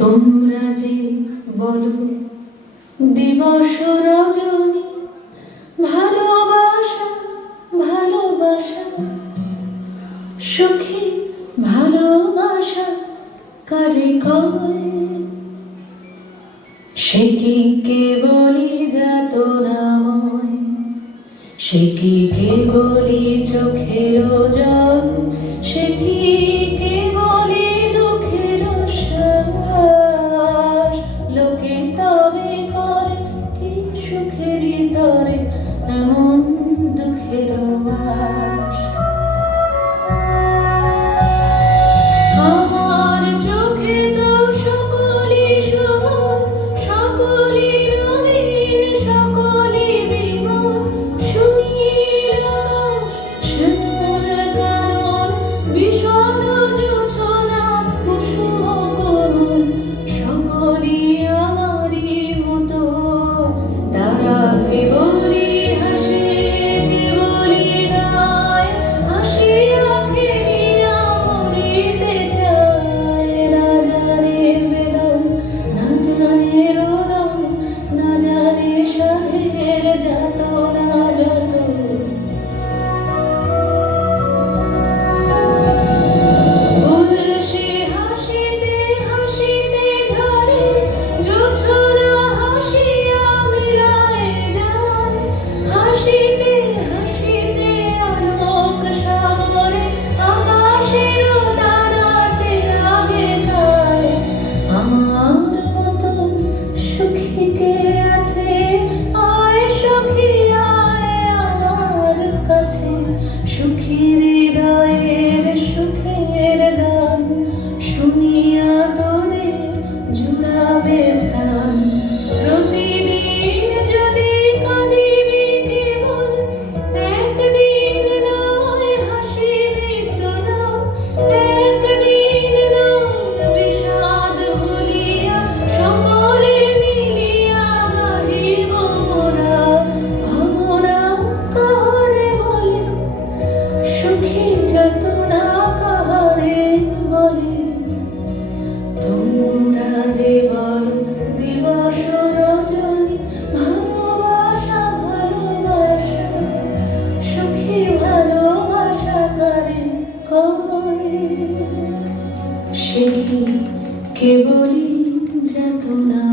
তোমরা যে বলো দিবস রজনী, ভালোবাসা ভালোবাসা সুখী ভালোবাসা কারে কয়? সে কি কেবলই যাতনাময়, সে কি কেবলই চোখের জল, সে কি কেবলই দুঃখের শ্বাস? লোকে তবে করে কি সুখেরই তরে এমন দুঃখের বাস? আমার চোখে তো সকলই শোভন, সকলই রঙিন, সকলই বিমল, সুনীল আকাশ, শ্যামল কানন, বিশদ জোছনা, কুসুম কোমল, সকলই আমারই মতো। তারা কেবলই হাসে, কেবলই গায়, হাসিয়া খেলিয়া মরিতে চায়। না জানে বেদন, না জানে রোদন, না জানে সাধের যাতনা যত। ফুল সে হাসিতে হাসিতে ঝরে, জোছনা হাসিয়া মিলায় যায়। হাসিতে হাসিতে আলোক সাগরে, আকাশের তারাতে আগে গায়। আমার মতন সুখী কে আছে? আয় সখী আয় আমার কাছে, সুখী হৃদয়ের সুখের গান শুনিয়া তোদের জুড়াবে প্রাণ। প্রতিদিন যদি কাঁদিবি কেবল, একদিন নয় হাসিবি তোরা। একদিন নয় বিষাদ ভুলিয়া, সকলে মিলিয়া গাহিব মোরা। ভাবনা কাহারে বলে, সুখী যাতনা কাহারে বলে? তোমরা যে বলো দিবস রজনী, ভালোবাসা ভালোবাসা সুখী ভালোবাসা কারে কয়? সে কি কেবলই যাতনা